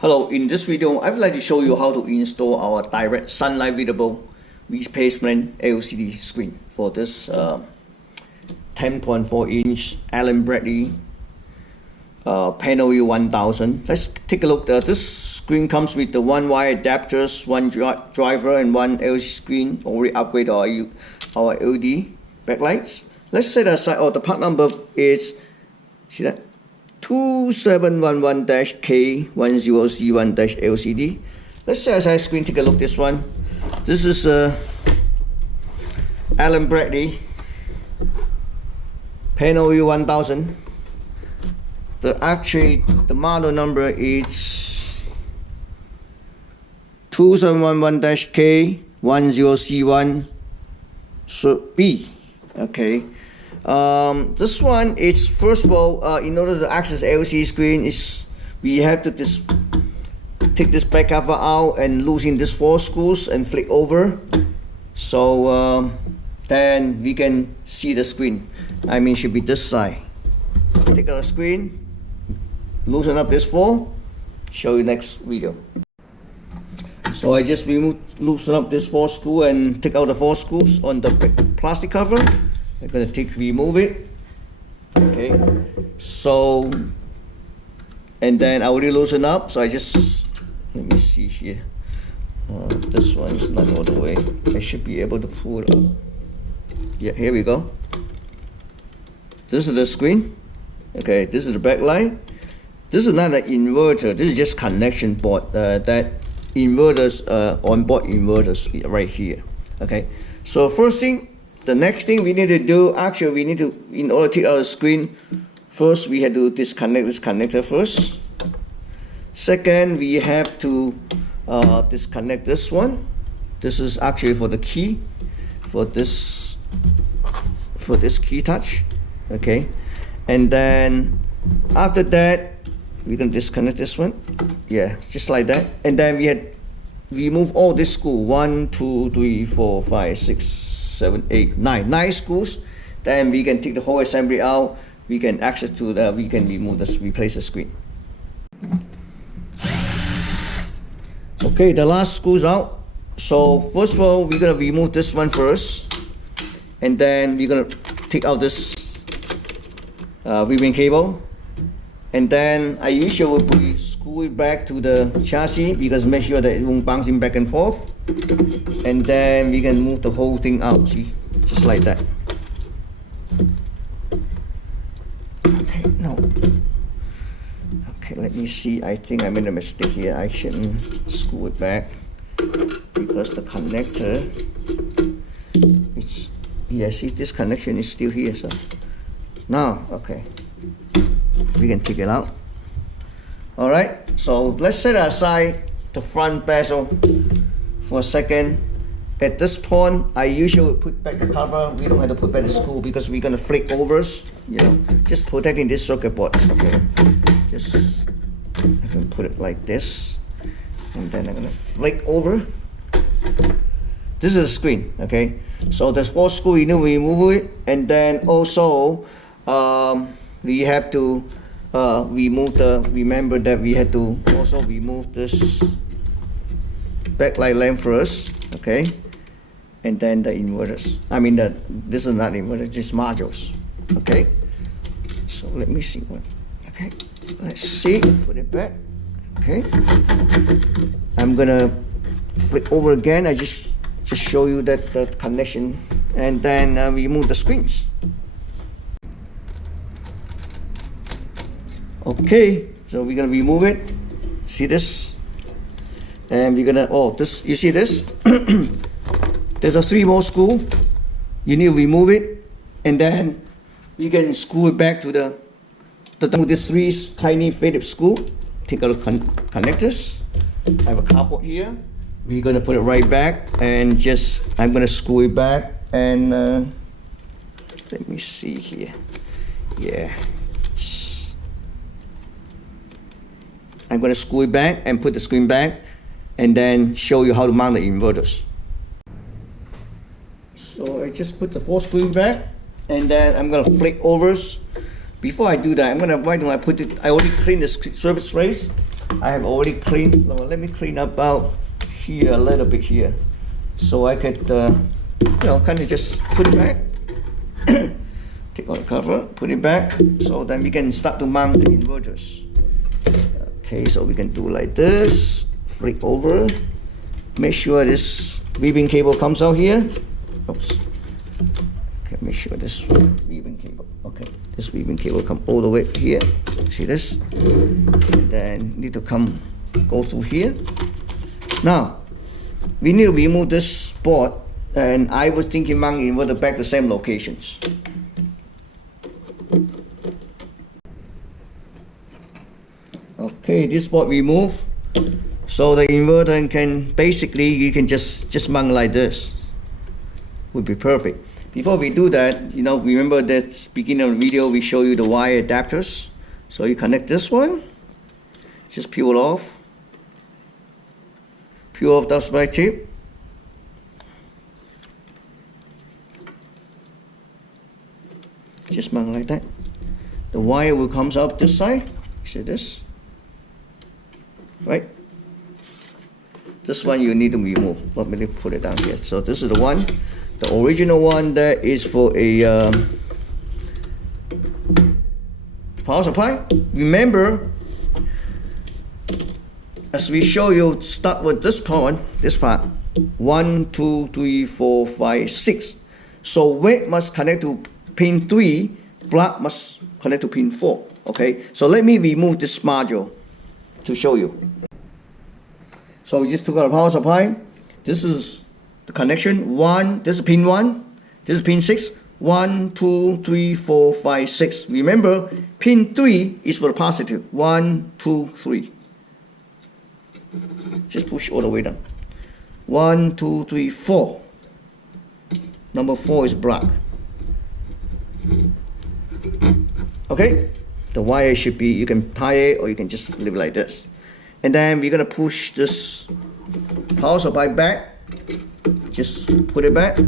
Hello, in this video I would like to show you how to install our direct sunlight readable replacement LCD screen for this 10.4 inch Allen Bradley PanelView 1000. Let's take a look. This screen comes with the one wire adapters, one driver and one LCD screen. Already upgraded our LED backlights. Let's set aside, the part number is, see that? 2711-K10C1-LCD. Let's set aside screen, take a look at this one. This is Allen Bradley PanelView 1000. The model number is 2711-K10C1-B. Okay. This one is, first of all, in order to access LCD screen, we have to take this back cover out and loosen these 4 screws and flick over, so then we can see the screen. It should be this side. Take out the screen, loosen up this 4, show you next video. So I just loosen up this 4 screw and take out the 4 screws on the plastic cover. I'm going to remove it. Okay, so, and then I already loosen up, so I just, let me see here. This one is not all the way. I should be able to pull it up. Yeah, here we go. This is the screen. Okay, this is the backlight. This is not an inverter. This is just connection board. That inverters, onboard inverters right here. Okay, so the next thing we need to do, actually we need to, in order to take out the screen, first we have to disconnect this connector first. Second, we have to disconnect this one. This is actually for the key, for this key touch. Okay, and then after that we're going to disconnect this one. Yeah, just like that. And then we remove all this screw, 1 2 3 4 5 6 7 8 9 screws. Then we can take the whole assembly out. We can access to we can remove this, replace the screen. Okay, the last screws out. So first of all, we're gonna remove this one first, and then we're gonna take out this ribbon cable, and then I usually will screw it back to the chassis, because make sure that it won't bouncing back and forth. And then we can move the whole thing out, see, just like that. Okay, no. Okay, let me see. I think I made a mistake here. I shouldn't screw it back, because the connector, see, this connection is still here. So now, okay, we can take it out. All right, so let's set aside the front bezel for a second. At this point, I usually put back the cover. We don't have to put back the screw because we're gonna flick overs, just protecting this circuit board. Okay, just, I can put it like this, and then I'm gonna flick over. This is the screen. Okay, so there's 4 screws, you need to remove it, and then also we have to remember that we had to also remove this backlight lamp first. Okay, and then the inverters. This is not inverters, just modules. Okay, so let me see what. Okay, let's see. Put it back. Okay, I'm gonna flip over again. I just show you that the connection, and then remove the screens. Okay, so we're gonna remove it. See this? And we're gonna, this, you see this? There's a 3 more screw. You need to remove it, and then you can screw it back to with these 3 tiny Phillips screw. Take out the connectors. I have a cardboard here. We're gonna put it right back, and I'm gonna screw it back, and let me see here. Yeah. I'm going to screw it back and put the screen back, and then show you how to mount the inverters. So I just put the 4 screws back, and then I'm going to flick overs. Before I do that, why don't I put it, I already cleaned the surface trace. I have already cleaned. Let me clean up out here a little bit here, so I could, kind of just put it back. Take out the cover, put it back, so then we can start to mount the inverters. Okay, so we can do like this, flick over, make sure this weaving cable comes out here. Oops. Okay, make sure this weaving cable, okay, this weaving cable come all the way here. See this? And then need to go through here. Now, we need to remove this board, and I was thinking mount inverter back the same locations. Okay, this board removed, so the inverter can basically, you can just mount like this. Would be perfect. Before we do that, remember that beginning of the video we show you the wire adapters. So you connect this one, just peel off the spike tip. Just mount like that. The wire will come out this side. See this? Right? This one you need to remove. Let me put it down here. So this is the one. The original one that is for a power supply. Remember, as we show you, start with this part. 1, 2, 3, 4, 5, 6. So red must connect to pin 3, black must connect to pin 4. Okay, so let me remove this module to show you. So we just took out the power supply. This is the connection. This is pin 1, this is pin 6. 1, 2, 3, 4, 5, 6. Remember, pin 3 is for the positive. 1, 2, 3. Just push all the way down. 1, 2, 3, 4. Number 4 is black. Okay, the wire should be, you can tie it or you can just leave it like this. And then we're gonna push this power supply back. Just put it back.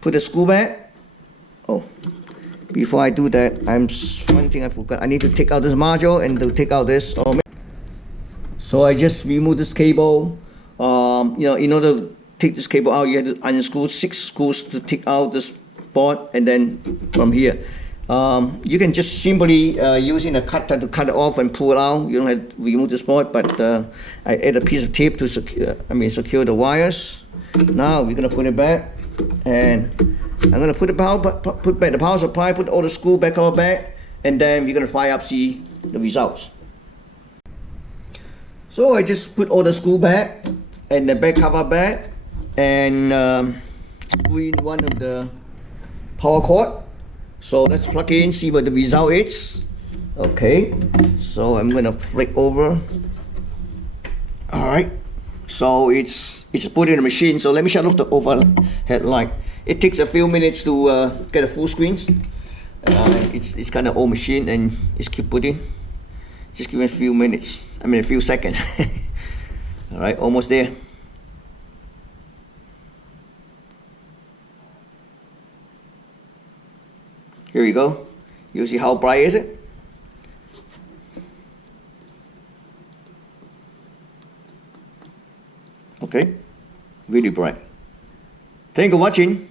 Put the screw back. Oh, before I do that, one thing I forgot. I need to take out this module and to take out this. So I just removed this cable. In order to take this cable out, you have to unscrew 6 screws to take out this board, and then from here. You can just simply using a cutter to cut it off and pull it out. You don't have to remove this board, but I add a piece of tape to secure the wires. Now we're gonna put it back, and I'm gonna put back the power supply, put all the screw back over back, and then we're gonna fire up, see the results. So I just put all the screw back and the back cover back, and screw in one of the power cord. So let's plug in, see what the result is. Okay, so I'm gonna flick over. All right, so it's put in the machine. So let me shut off the overhead light. It takes a few minutes to get a full screen. It's kind of old machine, and it's keep putting. Just give it a few minutes. A few seconds. All right, almost there. Here we go. You see how bright is it? Okay, really bright. Thank you for watching.